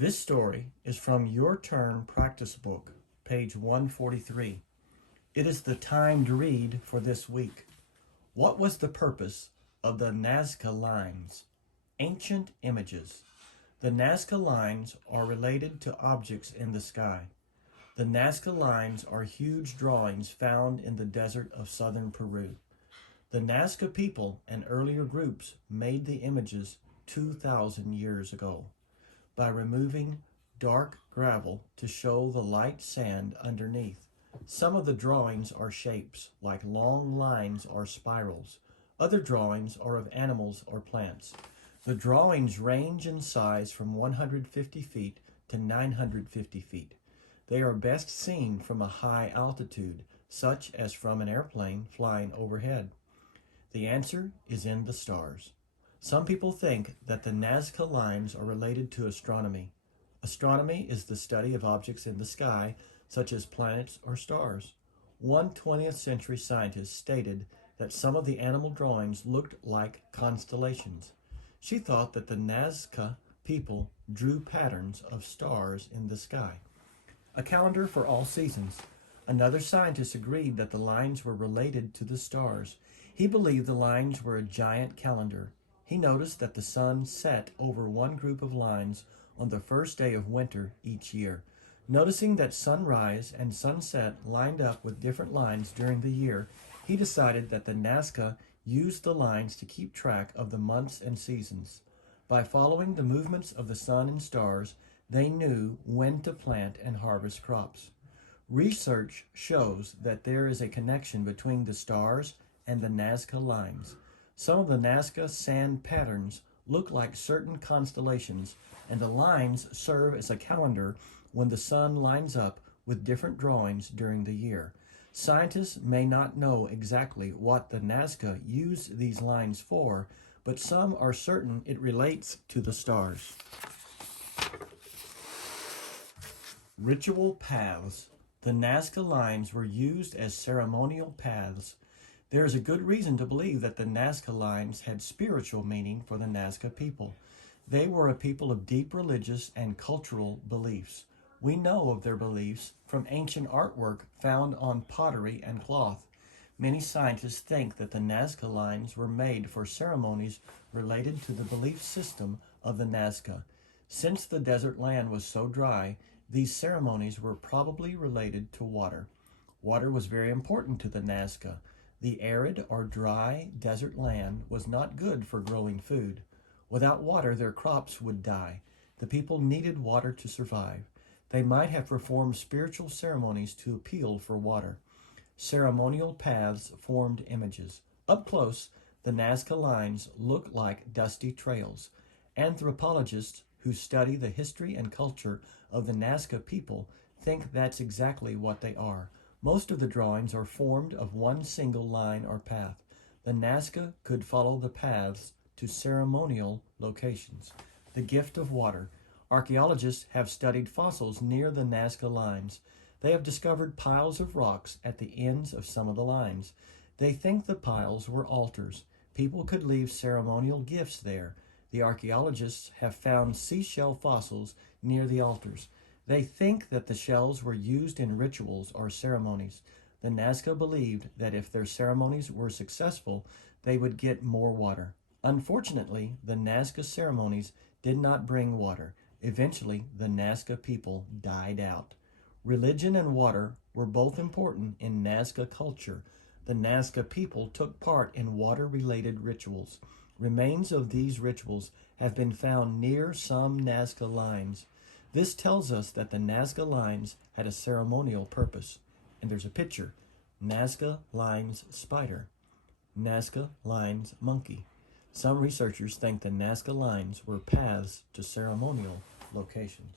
This story is from Your Turn Practice Book, page 143. It is the timed read for this week. What was the purpose of the Nazca lines? Ancient images. The Nazca lines are related to objects in the sky. The Nazca lines are huge drawings found in the desert of southern Peru. The Nazca people and earlier groups made the images 2,000 years ago by removing dark gravel to show the light sand underneath. Some of the drawings are shapes, like long lines or spirals. Other drawings are of animals or plants. The drawings range in size from 150 feet to 950 feet. They are best seen from a high altitude, such as from an airplane flying overhead. The answer is in the stars. Some people think that the Nazca lines are related to astronomy. Astronomy is the study of objects in the sky, such as planets or stars. One 20th century scientist stated that some of the animal drawings looked like constellations. She thought that the Nazca people drew patterns of stars in the sky. A calendar for all seasons. Another scientist agreed that the lines were related to the stars. He believed the lines were a giant calendar. He noticed that the sun set over one group of lines on the first day of winter each year. Noticing that sunrise and sunset lined up with different lines during the year, he decided that the Nazca used the lines to keep track of the months and seasons. By following the movements of the sun and stars, they knew when to plant and harvest crops. Research shows that there is a connection between the stars and the Nazca lines. Some of the Nazca sand patterns look like certain constellations, and the lines serve as a calendar when the sun lines up with different drawings during the year. Scientists may not know exactly what the Nazca use these lines for, but some are certain it relates to the stars. Ritual paths. The Nazca lines were used as ceremonial paths. There is a good reason to believe that the Nazca lines had spiritual meaning for the Nazca people. They were a people of deep religious and cultural beliefs. We know of their beliefs from ancient artwork found on pottery and cloth. Many scientists think that the Nazca lines were made for ceremonies related to the belief system of the Nazca. Since the desert land was so dry, these ceremonies were probably related to water. Water was very important to the Nazca. The arid or dry desert land was not good for growing food. Without water, their crops would die. The people needed water to survive. They might have performed spiritual ceremonies to appeal for water. Ceremonial paths formed images. Up close, the Nazca lines look like dusty trails. Anthropologists who study the history and culture of the Nazca people think that's exactly what they are. Most of the drawings are formed of one single line or path. The Nazca could follow the paths to ceremonial locations. The gift of water. Archaeologists have studied fossils near the Nazca lines. They have discovered piles of rocks at the ends of some of the lines. They think the piles were altars. People could leave ceremonial gifts there. The archaeologists have found seashell fossils near the altars. They think that the shells were used in rituals or ceremonies. The Nazca believed that if their ceremonies were successful, they would get more water. Unfortunately, the Nazca ceremonies did not bring water. Eventually, the Nazca people died out. Religion and water were both important in Nazca culture. The Nazca people took part in water-related rituals. Remains of these rituals have been found near some Nazca lines. This tells us that the Nazca lines had a ceremonial purpose. And there's a picture. Nazca lines spider. Nazca lines monkey. Some researchers think the Nazca lines were paths to ceremonial locations.